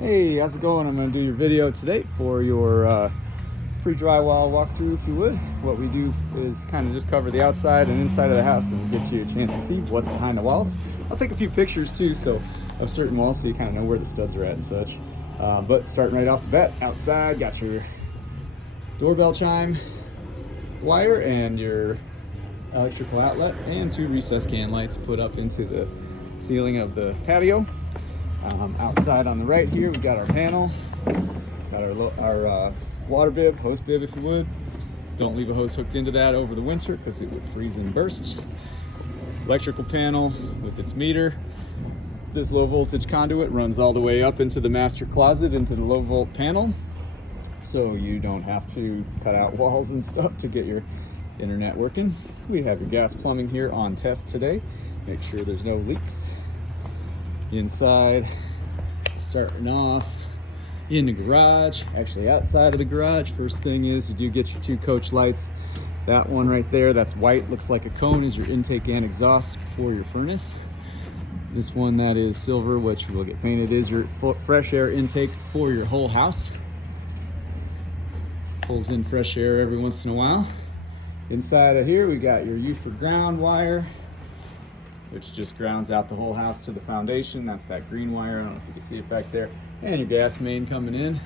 Hey, how's it going? I'm going to do your video today for your pre-drywall walkthrough, if you would. What we do is kind of just cover the outside and inside of the house and get you a chance to see what's behind the walls. I'll take a few pictures too, so of certain walls, so you kind of know where the studs are at and such. But starting right off the bat, outside, got your doorbell chime wire and your electrical outlet and 2 recessed can lights put up into the ceiling of the patio. Outside on the right here, we got our panel, got our water bib, hose bib if you would. Don't leave a hose hooked into that over the winter because it would freeze and burst. Electrical panel with its meter. This low voltage conduit runs all the way up into the master closet, into the low volt panel. So you don't have to cut out walls and stuff to get your internet working. We have your gas plumbing here on test today. Make sure there's no leaks. Inside, starting off in the garage, actually outside of the garage. First thing is you do get your 2 coach lights. That one right there, that's white, looks like a cone, is your intake and exhaust for your furnace. This one that is silver, which will get painted, is your fresh air intake for your whole house. Pulls in fresh air every once in a while. Inside of here, we got your U for ground wire, which just grounds out the whole house to the foundation. That's that green wire. I don't know if you can see it back there. And your gas main coming in.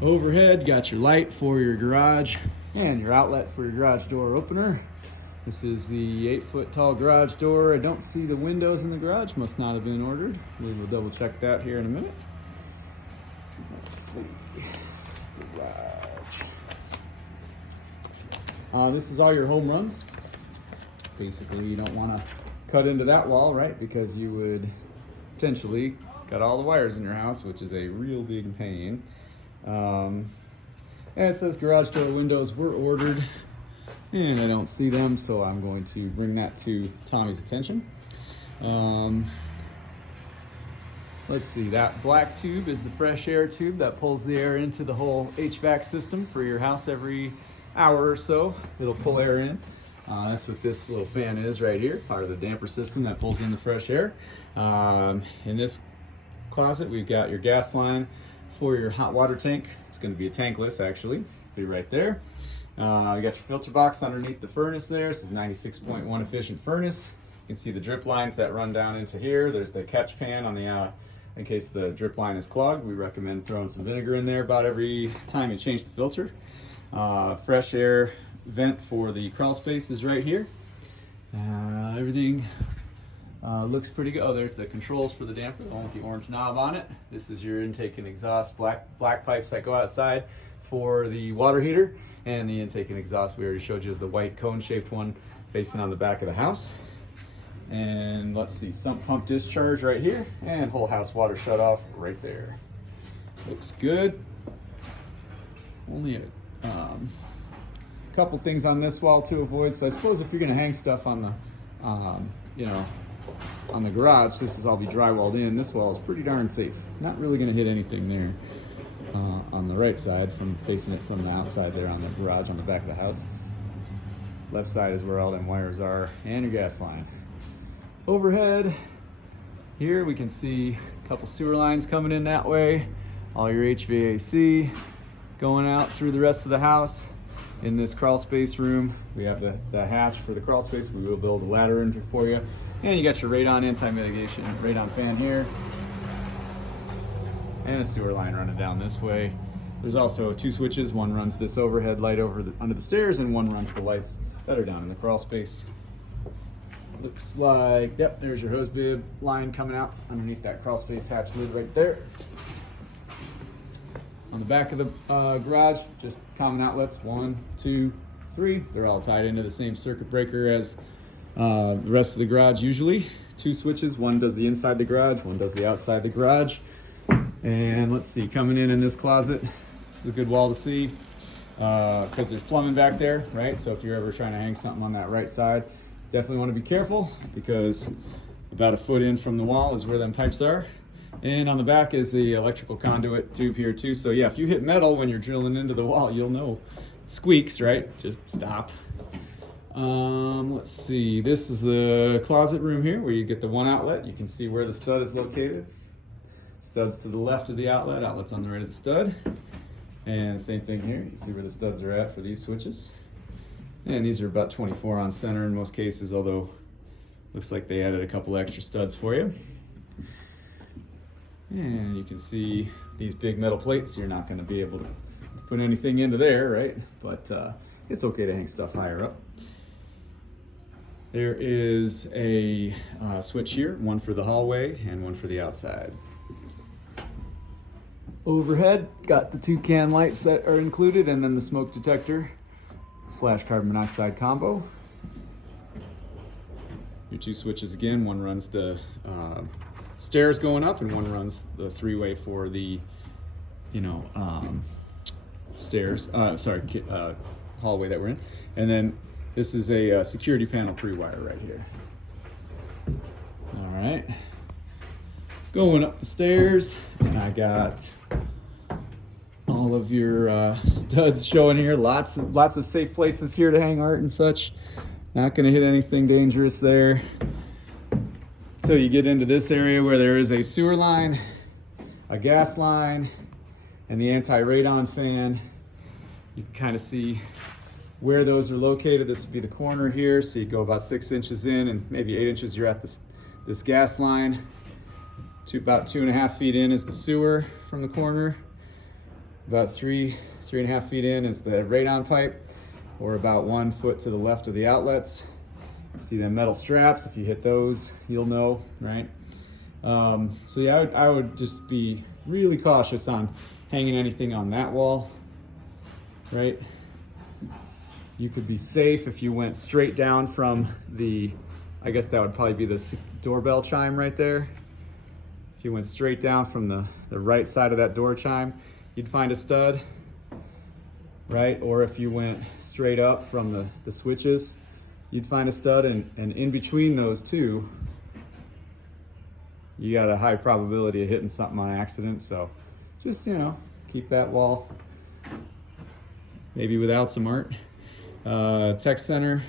Overhead, got your light for your garage and your outlet for your garage door opener. This is the 8-foot tall garage door. I don't see the windows in the garage, must not have been ordered. We will double check that here in a minute. Let's see, garage. This is all your home runs. Basically, you don't want to cut into that wall, right? Because you would potentially cut all the wires in your house, which is a real big pain. And it says garage door windows were ordered, and I don't see them, so I'm going to bring that to Tommy's attention. Let's see, that black tube is the fresh air tube that pulls the air into the whole HVAC system for your house every hour or so. It'll pull air in. That's what this little fan is right here, part of the damper system that pulls in the fresh air. In this closet, we've got your gas line for your hot water tank. It's going to be a tankless, actually. Be right there. You got your filter box underneath the furnace there. This is 96.1 efficient furnace. You can see the drip lines that run down into here. There's the catch pan on the in case the drip line is clogged. We recommend throwing some vinegar in there about every time you change the filter. Fresh air vent for the crawl space is right here. Everything looks pretty good. Oh, there's the controls for the damper, the one with the orange knob on it. This is your intake and exhaust black pipes that go outside for the water heater, and the intake and exhaust we already showed you is the white cone shaped one facing on the back of the house. And let's see, sump pump discharge right here, and whole house water shut off right there. Looks good. Only a couple things on this wall to avoid. So I suppose if you're going to hang stuff on the on the garage, this is all be drywalled in. This wall is pretty darn safe. Not really going to hit anything there on the right side, from facing it from the outside there on the garage on the back of the house. Left side is where all them wires are, and your gas line. Overhead here we can see a couple sewer lines coming in that way. All your HVAC going out through the rest of the house. In this crawl space room, we have the hatch for the crawl space. We will build a ladder in for you. And you got your radon anti-mitigation, radon fan here. And a sewer line running down this way. There's also 2 switches. One runs this overhead light under the stairs, and one runs the lights that are down in the crawl space. Looks like, yep, there's your hose bib line coming out underneath that crawl space hatch lid right there. On the back of the garage, just common outlets, 1, 2, 3. They're all tied into the same circuit breaker as the rest of the garage usually. 2 switches, one does the inside the garage, one does the outside the garage. And let's see, coming in this closet, this is a good wall to see because there's plumbing back there, right? So if you're ever trying to hang something on that right side, definitely want to be careful, because about 1 foot in from the wall is where them pipes are. And on the back is the electrical conduit tube here too. So yeah, if you hit metal when you're drilling into the wall, you'll know. Squeaks, right? Just stop. Let's see, this is the closet room here where you get the one outlet. You can see where the stud is located. Studs to the left of the outlet, outlet's on the right of the stud. And same thing here, you can see where the studs are at for these switches. And these are about 24 on center in most cases, although looks like they added a couple extra studs for you. And you can see these big metal plates, you're not gonna be able to put anything into there, right? But it's okay to hang stuff higher up. There is a switch here, one for the hallway and one for the outside. Overhead, got the 2 can lights that are included, and then the smoke detector / carbon monoxide combo. Your 2 switches again, one runs the stairs going up and one runs the 3-way for the, stairs, hallway that we're in. And then this is a security panel pre-wire right here. All right. Going up the stairs, and I got all of your studs showing here. Lots of safe places here to hang art and such. Not gonna hit anything dangerous there. So you get into this area where there is a sewer line, a gas line, and the anti-radon fan. You can kind of see where those are located. This would be the corner here, so you go about 6 inches in, and maybe 8 inches you're at this gas line. About 2.5 feet in is the sewer from the corner. About 3.5 feet in is the radon pipe, or about 1 foot to the left of the outlets. See them metal straps, if you hit those, you'll know, right? So yeah, I would just be really cautious on hanging anything on that wall, right? You could be safe if you went straight down from the, I guess that would probably be the doorbell chime right there. If you went straight down from the right side of that door chime, you'd find a stud, right? Or if you went straight up from the switches, you'd find a stud, and in between those two, you got a high probability of hitting something on accident. So just, keep that wall maybe without some art. Tech center,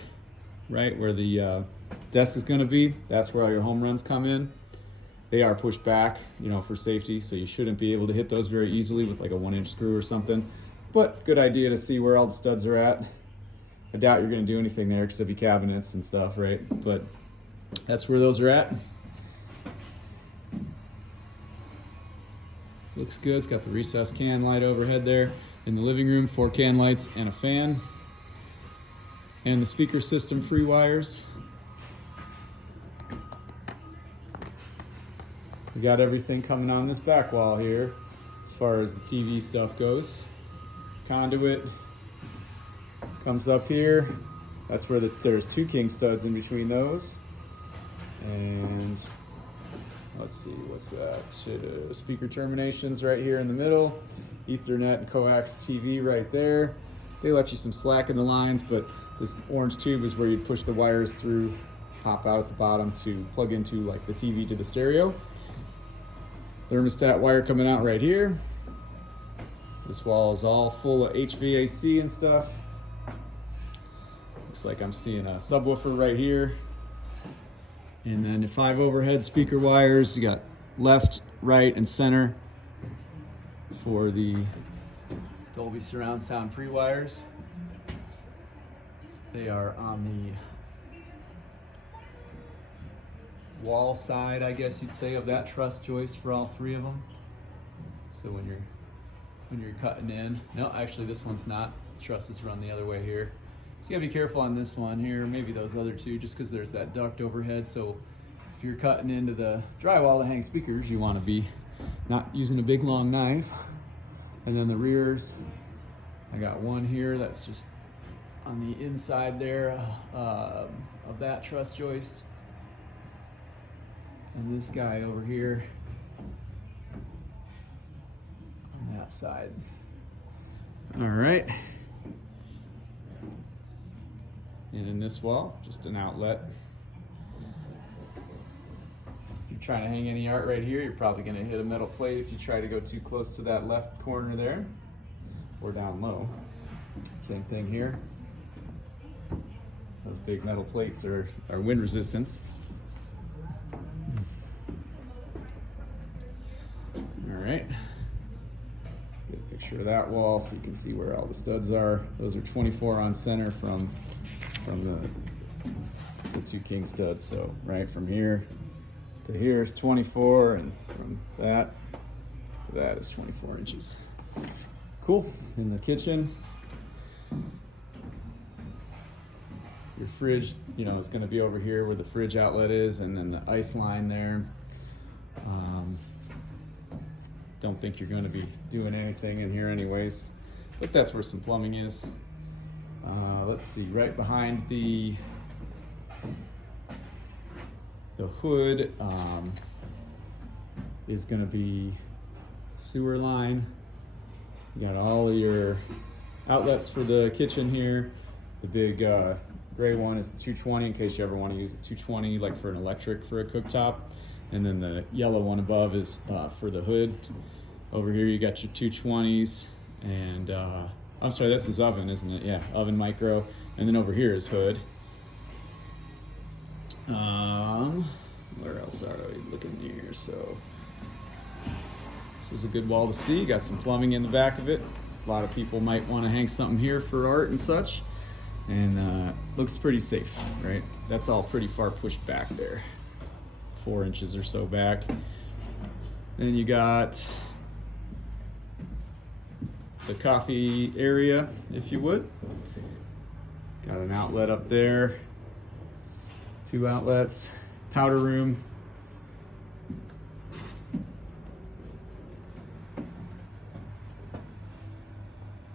right where the desk is gonna be, that's where all your home runs come in. They are pushed back, for safety, so you shouldn't be able to hit those very easily with like a 1-inch screw or something. But good idea to see where all the studs are at. I doubt you're gonna do anything there because there'll be cabinets and stuff, right? But that's where those are at. Looks good. It's got the recessed can light overhead there. In the living room, 4 can lights and a fan. And the speaker system pre-wires. We got everything coming on this back wall here as far as the TV stuff goes. Conduit comes up here. That's where there's 2 king studs in between those. And let's see, what's that? Speaker terminations right here in the middle. Ethernet and coax TV right there. They left you some slack in the lines, but this orange tube is where you push the wires through, pop out at the bottom to plug into like the TV to the stereo. Thermostat wire coming out right here. This wall is all full of HVAC and stuff. Looks like I'm seeing a subwoofer right here. And then the 5 overhead speaker wires. You got left, right, and center for the Dolby surround sound pre-wires. They are on the wall side, I guess you'd say, of that truss joist for all 3 of them. So when you're cutting in, no, actually this one's not. The trusses run the other way here. So you gotta be careful on this one here, maybe those other 2, just because there's that duct overhead. So if you're cutting into the drywall to hang speakers, you want to be not using a big long knife. And then the rears, I got one here that's just on the inside there of that truss joist. And this guy over here on that side. All right. And in this wall, just an outlet. If you're trying to hang any art right here, you're probably gonna hit a metal plate if you try to go too close to that left corner there, or down low. Same thing here. Those big metal plates are wind resistance. picture of that wall so you can see where all the studs are. Those are 24 on center from the 2 king studs. So right from here to here is 24, and from that to that is 24 inches. Cool. In the kitchen, your fridge, you know, is going to be over here where the fridge outlet is, and then the ice line there. Don't think you're going to be doing anything in here anyways, but that's where some plumbing is. Let's see, right behind the hood is going to be sewer line. You got all of your outlets for the kitchen here. The big gray one is the 220 in case you ever want to use a 220 like for an electric for a cooktop. And then the yellow one above is for the hood. Over here you got your 220s, and I'm sorry, that's his oven, isn't it? Yeah, oven micro. And then over here is hood. Where else are we looking here? So this is a good wall to see. Got some plumbing in the back of it. A lot of people might want to hang something here for art and such. And looks pretty safe, right? That's all pretty far pushed back there. 4 inches or so back. Then you got the coffee area, if you would. Got an outlet up there. 2 outlets. Powder room.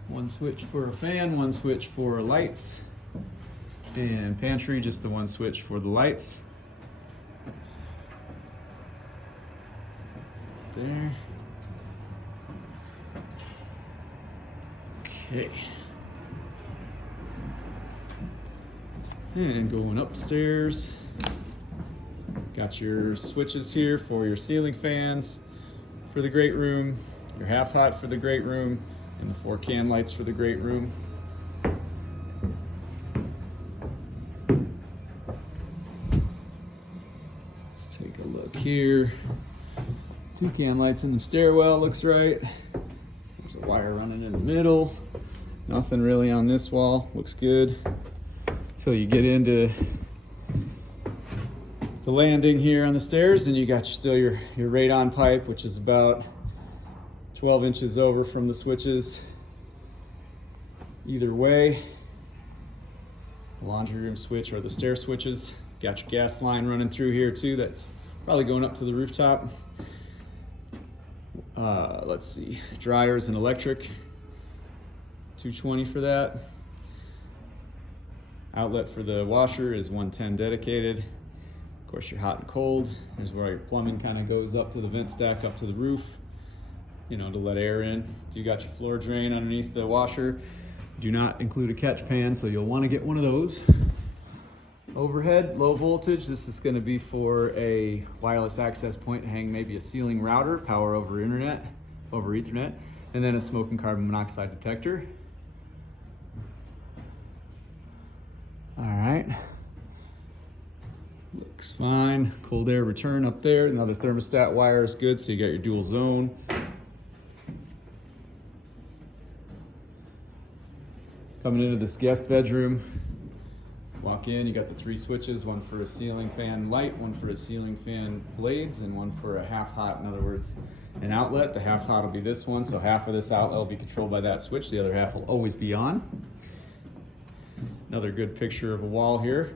One switch for a fan, 1 switch for lights. And pantry, just the 1 switch for the lights. There. Okay. And going upstairs, got your switches here for your ceiling fans for the great room, your half hot for the great room, and the 4 can lights for the great room. Let's take a look here. 2 can lights in the stairwell, looks right. There's a wire running in the middle. Nothing really on this wall, looks good. Until you get into the landing here on the stairs, and you got still your radon pipe, which is about 12 inches over from the switches either way. The laundry room switch or the stair switches. Got your gas line running through here too. That's probably going up to the rooftop. Let's see, dryers and electric, 220 for that. Outlet for the washer is 110 dedicated. Of course, your hot and cold. Here's where your plumbing kind of goes up to the vent stack, up to the roof, you know, to let air in. You got your floor drain underneath the washer. Do not include a catch pan, so you'll want to get one of those. Overhead, low voltage. This is going to be for a wireless access point to hang maybe a ceiling router, power over internet, over Ethernet, and then a smoke and carbon monoxide detector. All right. Looks fine. Cold air return up there. Another thermostat wire is good, so you got your dual zone. Coming into this guest bedroom, walk in, you got the 3 switches, one for a ceiling fan light, one for a ceiling fan blades, and one for a half hot, in other words, an outlet. The half hot will be this one, so half of this outlet will be controlled by that switch, the other half will always be on. Another good picture of a wall here,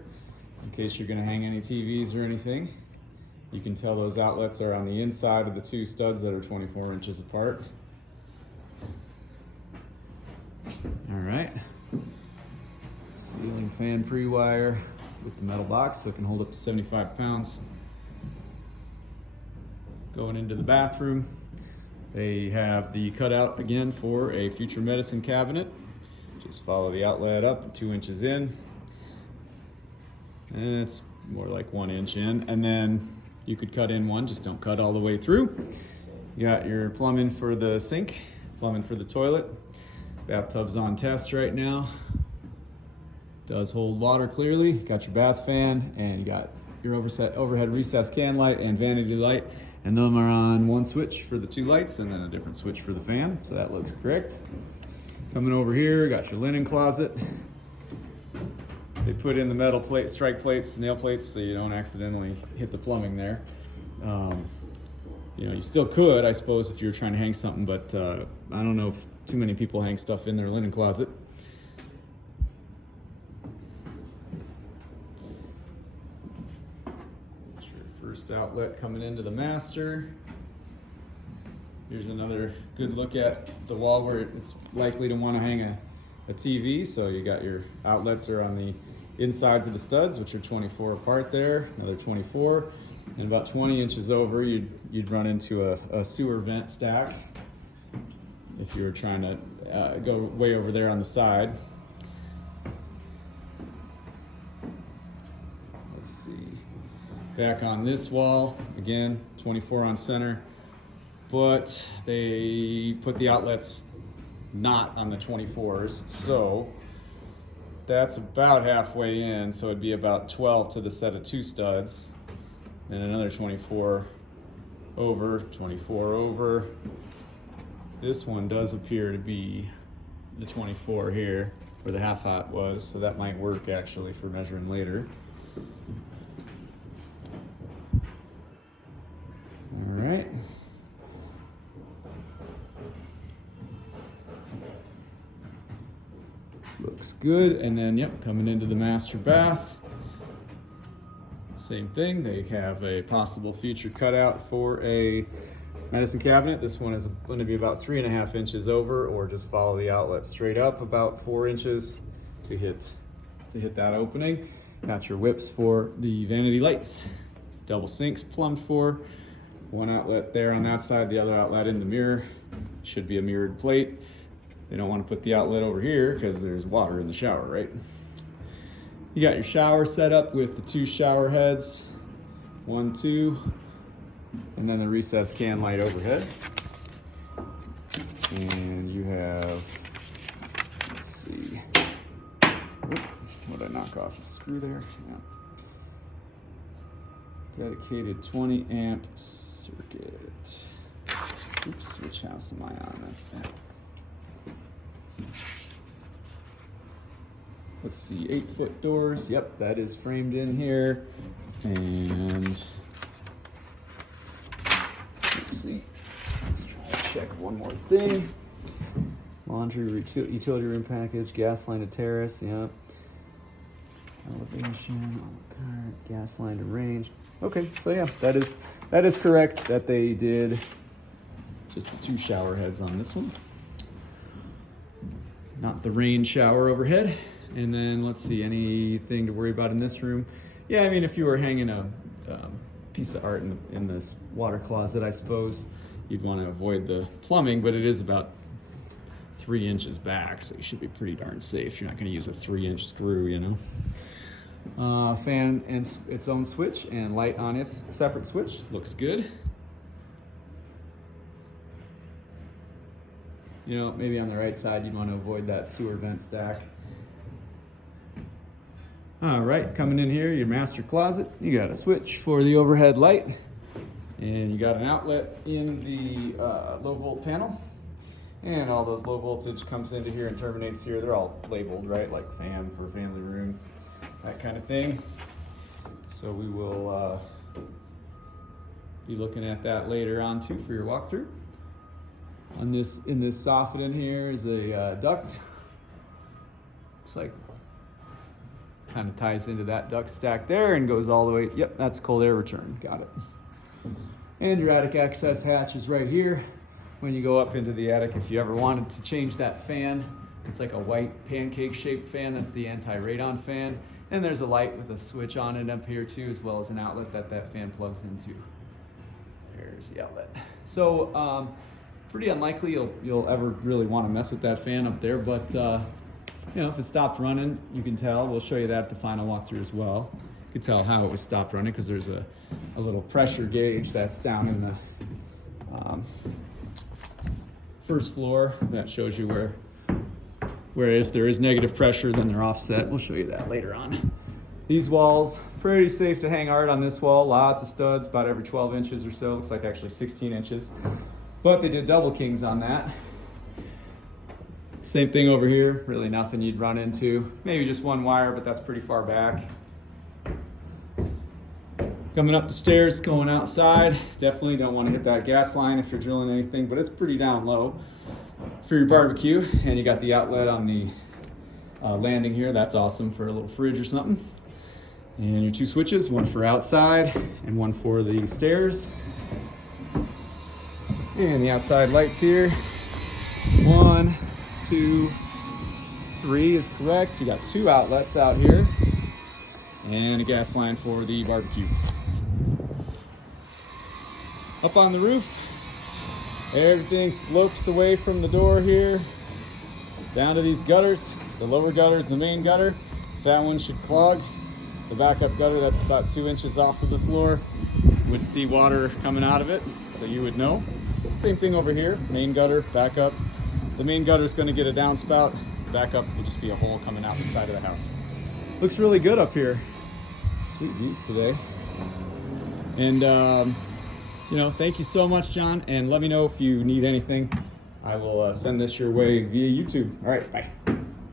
in case you're gonna hang any TVs or anything. You can tell those outlets are on the inside of the 2 studs that are 24 inches apart. All right. Ceiling fan pre-wire with the metal box, so it can hold up to 75 pounds. Going into the bathroom, they have the cutout again for a future medicine cabinet. Just follow the outlet up 2 inches in. And it's more like 1 inch in. And then you could cut in one, just don't cut all the way through. You got your plumbing for the sink, plumbing for the toilet. Bathtub's on test right now. Does hold water clearly. Got your bath fan, and you got your overhead recessed can light and vanity light. And them are on one switch for the 2 lights and then a different switch for the fan. So that looks correct. Coming over here, got your linen closet. They put in the metal plate, strike plates, nail plates, so you don't accidentally hit the plumbing there. You know, you still could, I suppose, if you were trying to hang something, but I don't know if too many people hang stuff in their linen closet. First outlet coming into the master. Here's another good look at the wall where it's likely to want to hang a TV. So you got your outlets are on the insides of the studs, which are 24 apart there, another 24. And about 20 inches over, you'd run into a sewer vent stack if you were trying to go way over there on the side. Let's see. Back on this wall, again, 24 on center, but they put the outlets not on the 24s, so that's about halfway in, so it'd be about 12 to the set of 2 studs, then another 24 over, 24 over. This one does appear to be the 24 here, where the half hot was, so that might work actually for measuring later. All right. Looks good. And then, yep, coming into the master bath. Same thing. They have a possible future cutout for a medicine cabinet. This one is going to be about 3.5 inches over, or just follow the outlet straight up about 4 inches to hit that opening. Got your whips for the vanity lights. Double sinks plumbed for. One outlet there on that side, the other outlet in the mirror. Should be a mirrored plate. They don't want to put the outlet over here because there's water in the shower, right? You got your shower set up with the 2 shower heads, 1, 2, and then the recessed can light overhead. And you have, let's see, what did I knock off? A screw there? Yeah. Dedicated 20 amp circuit. Oops, which house am I on? That's that. Let's see, 8-foot doors. Yep, that is framed in here. And let's see, let's try to check one more thing. Laundry utility room package, gas line to terrace. Yep. Elevation, gas line to range. Okay, so yeah, that is correct that they did just the 2 shower heads on this one. Not the rain shower overhead. And then let's see, anything to worry about in this room? Yeah, I mean, if you were hanging a piece of art in this water closet, I suppose you'd want to avoid the plumbing, but it is about 3 inches back, so you should be pretty darn safe. You're not going to use a 3-inch screw, you know. Fan and its own switch and light on its separate switch. Looks good. You know, maybe on the right side you'd want to avoid that sewer vent stack. All right, coming in here, your master closet. You got a switch for the overhead light, and you got an outlet in the low volt panel. And all those low voltage comes into here and terminates here. They're all labeled, right? Like fan for family room, that kind of thing. So we will be looking at that later on too for your walkthrough. On this, in this soffit in here is a duct. Looks like kind of ties into that duct stack there and goes all the way. Yep, that's cold air return. Got it. And your attic access hatch is right here. When you go up into the attic, if you ever wanted to change that fan, it's like a white pancake shaped fan. That's the anti-radon fan. And there's a light with a switch on it up here too, as well as an outlet that fan plugs into. There's the outlet. So pretty unlikely you'll ever really want to mess with that fan up there, but you know, if it stopped running, you can tell. We'll show you that at the final walkthrough as well. You can tell how it was stopped running because there's a little pressure gauge that's down in the first floor that shows you where if there is negative pressure, then they're offset. We'll show you that later on. These walls, pretty safe to hang art on this wall. Lots of studs, about every 12 inches or so. Looks like actually 16 inches. But they did double kings on that. Same thing over here, really nothing you'd run into. Maybe just one wire, but that's pretty far back. Coming up the stairs, going outside. Definitely don't want to hit that gas line if you're drilling anything, but it's pretty down low for your barbecue. And you got the outlet on the landing here. That's awesome for a little fridge or something. And your two switches, one for outside and one for the stairs. And the outside lights here. 1, 2, 3 is correct. You got 2 outlets out here. And a gas line for the barbecue. Up on the roof, everything slopes away from the door here. Down to these gutters. The lower gutters, the main gutter. That one should clog. The backup gutter, that's about 2 inches off of the floor. Would see water coming out of it, so you would know. Same thing over here, main gutter, backup. The main gutter is going to get a downspout. The backup will just be a hole coming out the side of the house. Looks really good up here. Sweet views today. And you know, thank you so much, John. And let me know if you need anything. I will send this your way via YouTube. All right, bye.